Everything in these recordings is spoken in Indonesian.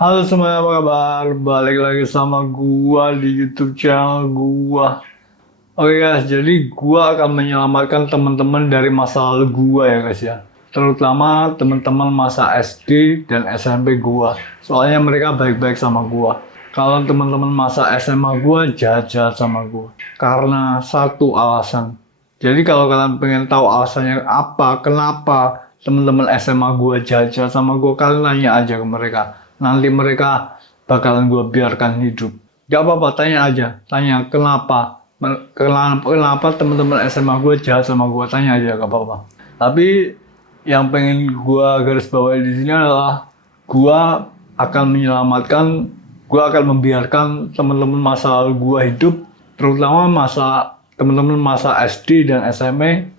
Halo semuanya, apa kabar? Balik lagi sama gua di YouTube channel gua. Oke guys, jadi gua akan menyelamatkan teman-teman dari masa lalu gua ya guys ya. Terutama teman-teman masa SD dan SMP gua. Soalnya mereka baik-baik sama gua. Kalau teman-teman masa SMA gua jahat-jahat sama gua. Karena satu alasan. Jadi kalau kalian pengen tahu alasannya apa, kenapa teman-teman SMA gua jahat-jahat sama gua, kalian nanya aja ke mereka. Nanti mereka bakalan gua biarkan hidup. Gak apa-apa, tanya aja. Tanya kenapa. Kenapa teman-teman SMA gue jahat sama gue, tanya aja gak apa-apa. Tapi yang pengen gue garis bawahi di sini adalah gue akan menyelamatkan, gue akan membiarkan teman-teman masa lalu gue hidup, terutama teman-teman masa SD dan SMP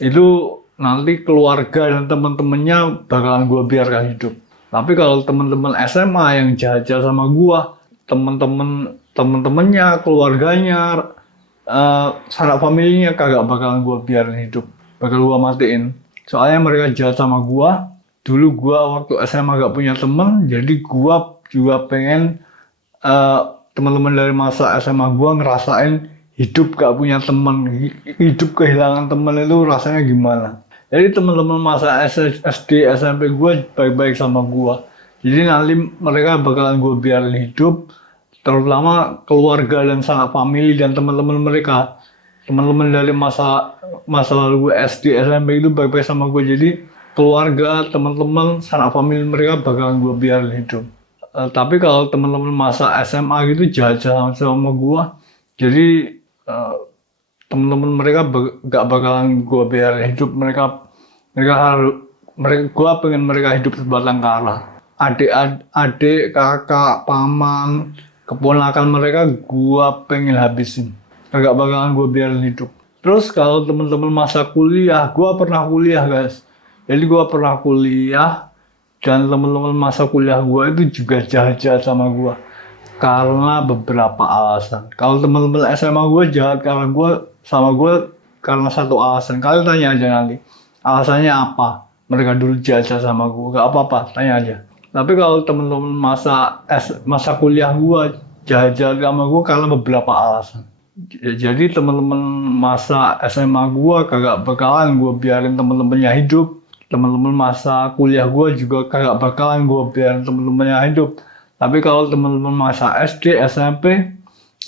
itu nanti keluarga dan teman-temannya bakalan gue biarkan hidup. Tapi kalau teman-teman SMA yang jahat-jahat sama gue, teman-temannya, keluarganya, sanak familinya kagak bakalan gue biarin hidup, bakal gue matiin. Soalnya mereka jahat sama gue. Dulu gue waktu SMA gak punya temen, jadi gue juga pengen teman-teman dari masa SMA gue ngerasain hidup gak punya temen, hidup kehilangan temen itu rasanya gimana. Jadi teman-teman masa SD SMP gue baik-baik sama gue, jadi nanti mereka bakalan gue biarin hidup, terutama keluarga dan sanak famili dan teman-teman mereka. Teman-teman dari masa lalu gue SD SMP itu baik-baik sama gue, jadi keluarga, teman-teman, sanak famili mereka bakalan gue biarin hidup. Tapi kalau teman-teman masa SMA gitu jahat-jahat sama gue, jadi eh, teman-teman mereka gak bakalan gue biarin hidup. Mereka harus, gue pengen mereka hidup sebatang kara. Adik-adik, kakak, paman, keponakan mereka gua pengen habisin. Kagak bakalan gua biarin hidup. Terus kalau teman-teman masa kuliah, gua pernah kuliah guys. Jadi gua pernah kuliah dan teman-teman masa kuliah gua itu juga jahat-jahat sama gua karena beberapa alasan. Kalau teman-teman SMA gua jahat karena gua karena satu alasan. Kalian tanya aja nanti. Alasannya apa? Mereka dulu jahat sama gua. Gak apa-apa, tanya aja. Tapi kalau teman-teman masa kuliah gua jahat-jahat sama gua karena beberapa alasan. Jadi teman-teman masa SMA gua kagak bakalan gua biarin teman-temannya hidup. Teman-teman masa kuliah gua juga kagak bakalan gua biarin teman-temannya hidup. Tapi kalau teman-teman masa SD, SMP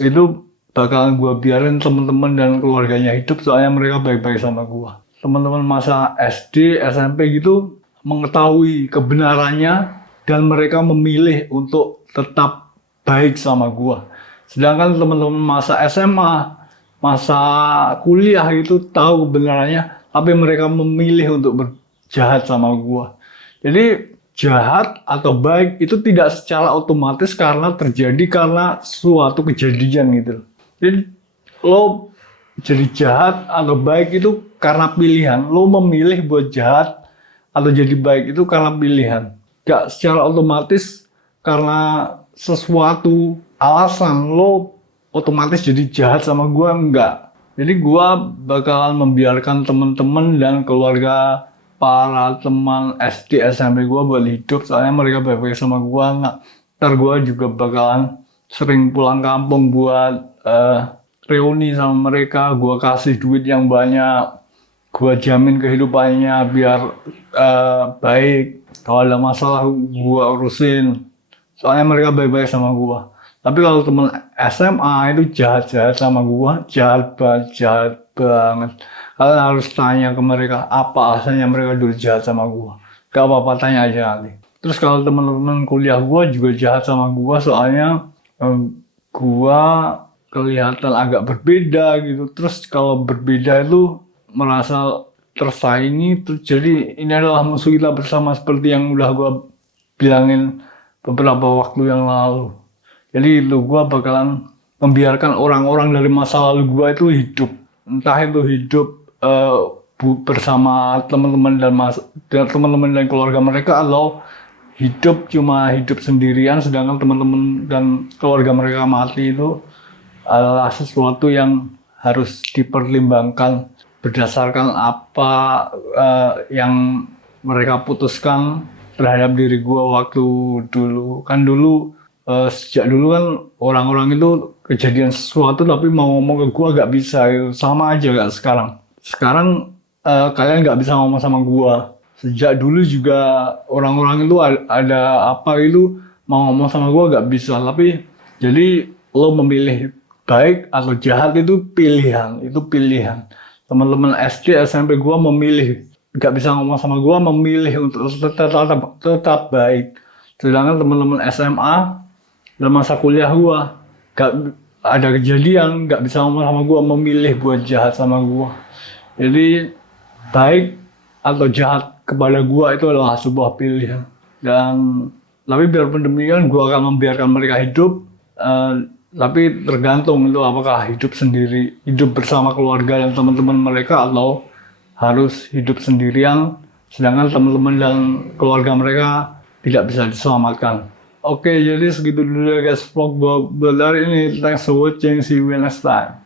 itu bakalan gua biarin teman-teman dan keluarganya hidup, soalnya mereka baik-baik sama gua. Teman-teman masa SD, SMP gitu mengetahui kebenarannya dan mereka memilih untuk tetap baik sama gua. Sedangkan teman-teman masa SMA, masa kuliah itu tahu kebenarannya, tapi mereka memilih untuk berjahat sama gua. Jadi jahat atau baik itu tidak secara otomatis karena terjadi karena suatu kejadian gitu. Jadi lo jadi jahat atau baik itu karena pilihan. Lo memilih buat jahat atau jadi baik itu karena pilihan. Gak secara otomatis karena sesuatu alasan lo otomatis jadi jahat sama gue, enggak. Jadi gue bakalan membiarkan teman-teman dan keluarga, para teman SD SMP gue buat hidup, soalnya mereka baik-baik sama gue. Ntar gue juga bakalan sering pulang kampung buat reuni sama mereka. Gue kasih duit yang banyak, gue jamin kehidupannya biar baik. Kalau ada masalah gue urusin, soalnya mereka baik-baik sama gue. Tapi kalau temen SMA itu jahat-jahat sama gue, jahat banget. Kalian harus tanya ke mereka apa alasannya mereka dulu jahat sama gue. Gak apa-apa, tanya aja nanti. Terus kalau teman-teman kuliah gue juga jahat sama gue, soalnya gue kelihatan agak berbeda gitu. Terus kalau berbeda itu merasa tersaingi, jadi ini adalah musuh kita bersama seperti yang udah gue bilangin beberapa waktu yang lalu. Jadi itu gue bakalan membiarkan orang-orang dari masa lalu gue itu hidup, entah itu hidup bersama teman-teman dan keluarga mereka, atau hidup sendirian, sedangkan teman-teman dan keluarga mereka mati. Itu adalah sesuatu yang harus dipertimbangkan berdasarkan apa yang mereka putuskan terhadap diri gue waktu dulu. Kan dulu sejak dulu kan orang-orang itu kejadian sesuatu tapi mau ngomong ke gue gak bisa, gitu. Sama aja gak sekarang. Sekarang kalian gak bisa ngomong sama gue. Sejak dulu juga orang-orang itu ada apa itu mau ngomong sama gue gak bisa. Tapi jadi lo memilih baik atau jahat itu pilihan, itu pilihan. Teman-teman SD, SMP gue memilih gak bisa ngomong sama gue, memilih untuk tetap baik. Sedangkan teman-teman SMA dalam masa kuliah gue gak ada kejadian gak bisa ngomong sama gue, memilih buat jahat sama gue. Jadi baik atau jahat kepada gue itu adalah sebuah pilihan. Dan tapi biarpun demikian gue akan membiarkan mereka hidup. Tapi tergantung itu apakah hidup sendiri, hidup bersama keluarga dan teman-teman mereka, atau harus hidup sendirian sedangkan teman-teman dan keluarga mereka tidak bisa diselamatkan. Oke, jadi segitu dulu ya guys vlog gue hari ini. Thanks for watching, see you next time.